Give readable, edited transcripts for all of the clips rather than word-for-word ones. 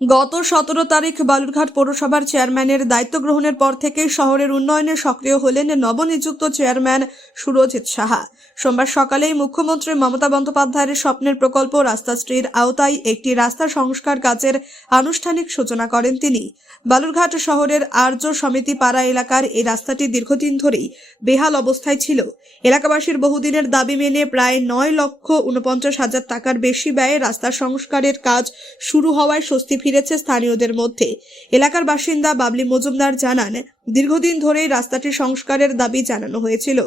গত 17 তারিখ বালুরঘাট পৌরসভার চেয়ারম্যানের দায়িত্ব গ্রহণের পর থেকে শহরের উন্নয়নে সক্রিয় হলেন নবনিযুক্ত চেয়ারম্যান সুরজিৎ সাহা। সোমবার সকালেই মুখ্যমন্ত্রী মমতা বন্দ্যোপাধ্যায়ের স্বপ্নের প্রকল্প রাস্তাশ্রীর আওতায় একটি রাস্তা সংস্কার কাজের আনুষ্ঠানিক সূচনা করেন তিনি। বালুরঘাট শহরের আর্য সমিতি পাড়া এলাকার এই রাস্তাটি দীর্ঘদিন ধরেই বেহাল অবস্থায় ছিল। এলাকাবাসীর বহুদিনের দাবি মেনে প্রায় 9,49,000 টাকার বেশি ব্যয়ে রাস্তা সংস্কারের কাজ শুরু হওয়ায় স্বস্তি ফিরেছে স্থানীয়দের মধ্যে। এলাকার বাসিন্দা বাবলি মজুমদার জানান, দীর্ঘদিন ধরেই রাস্তাটি সংস্কারের দাবি জানানো হয়েছিল।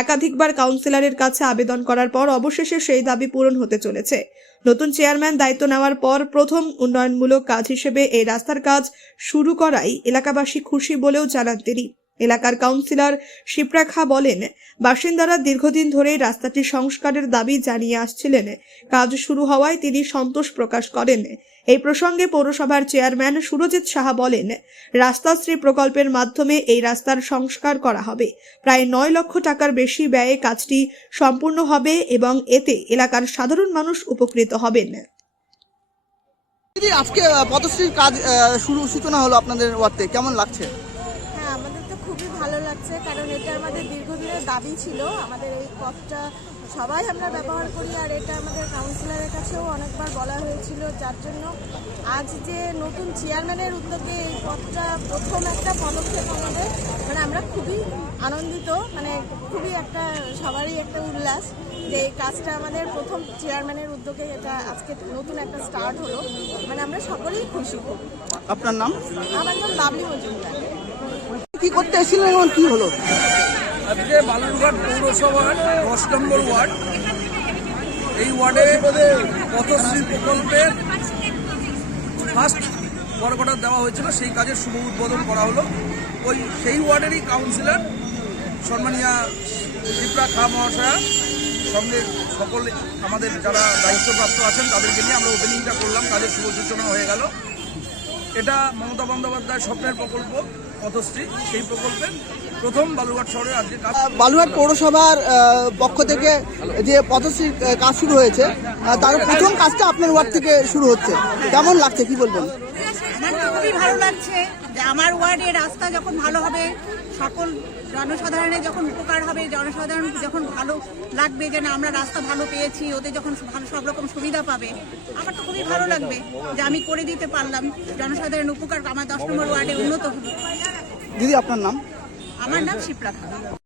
একাধিকবার কাউন্সিলরের কাছে আবেদন করার পর অবশেষে সেই দাবি পূরণ হতে চলেছে। নতুন চেয়ারম্যান দায়িত্ব নেওয়ার পর প্রথম উন্নয়নমূলক কাজ হিসেবে এই রাস্তার কাজ শুরু করায় এলাকাবাসী খুশি বলেও জানান তিনি। এলাকার কাউন্সিলর শিপ্রাখা বলেন, বাসিন্দারা দীর্ঘদিন ধরেই রাস্তাটি সংস্কারের দাবি জানিয়ে আসছিলেন। কাজ শুরু হওয়ায় তিনি সন্তোষ প্রকাশ করেন। এই প্রসঙ্গে পৌরসভার চেয়ারম্যান সুরজিৎ সাহা বলেন, রাস্তাশ্রী প্রকল্পের মাধ্যমে এই রাস্তার সংস্কার করা হবে। প্রায় 9 লক্ষ টাকার বেশি ব্যয়ে কাজটি সম্পূর্ণ হবে এবং এতে এলাকার সাধারণ মানুষ উপকৃত হবেন। আজকে পথশ্রীর কাজ সূচনা হলো আপনাদের ওয়ার্ডে, কেমন লাগছে? হ্যাঁ, আমাদের তো খুবই ভালো লাগছে, কারণ এটা আমাদের দীর্ঘদিনের দাবি ছিল। আমাদের এই পথটা সবাই আমরা ব্যবহার করি, আর এটা আমাদের কাউন্সিলরের কাছেও অনেকবার বলা হয়েছিল, যার জন্য আজ যে নতুন চেয়ারম্যানের উদ্যোগে এই পথটা প্রথম একটা পদক্ষেপ আমাদের, মানে আমরা খুবই আনন্দিত, মানে খুবই একটা সবারই একটা উল্লাস যে এই কাজটা আমাদের প্রথম চেয়ারম্যানের উদ্যোগে এটা আজকে নতুন একটা স্টার্ট হলো। মানে আমরা সকলেই খুশি। আপনার নাম? আমার নাম বাবলি মজুমদার। কি করতে এসেছিলেন এবং কি হলো? আজকে বালুরঘাট পৌরসভার 10 নম্বর ওয়ার্ড, এই ওয়ার্ডে পথশ্রী প্রকল্পের ফার্স্ট ওয়ার্ক অর্ডার দেওয়া হয়েছিল, সেই কাজের শুভ উদ্বোধন করা হলো। সেই ওয়ার্ডেরই কাউন্সিলর সম্মানীয় শিপ্রাখা মহাশয়া সঙ্গে সকল আমাদের যারা দায়িত্বপ্রাপ্ত আছেন তাদেরকে নিয়ে আমরা ওপেনিংটা করলাম, কাজের শুভ সূচনা হয়ে গেল। এটা মমতা বন্দ্যোপাধ্যায়ের স্বপ্নের প্রকল্প পথশ্রী, সেই প্রকল্পের প্রথম বালুরঘাট শহরে আজকে কাজ। বালুরঘাট পৌরসভার পক্ষ থেকে যে পথশ্রীর কাজ শুরু হয়েছে, তার প্রথম কাজটা আপনার ওয়ার্ড থেকে শুরু হচ্ছে, কেমন লাগছে কি বলবেন? আমার তো খুবই ভালো লাগছে যে আমার ওয়ার্ডে রাস্তা যখন ভালো হবে, সকল জনসাধারণের যখন উপকার হবে, জনসাধারণ যখন ভালো লাগবে যে না আমরা রাস্তা ভালো পেয়েছি, ওদের যখন ভালো সব রকম সুবিধা পাবে, আমার তো খুবই ভালো লাগবে যে আমি করে দিতে পারলাম জনসাধারণ উপকার, আমার 10 নম্বর ওয়ার্ডে উন্নত হবে। দিদি আপনার নাম? আমার নাম শিপ্রাখা।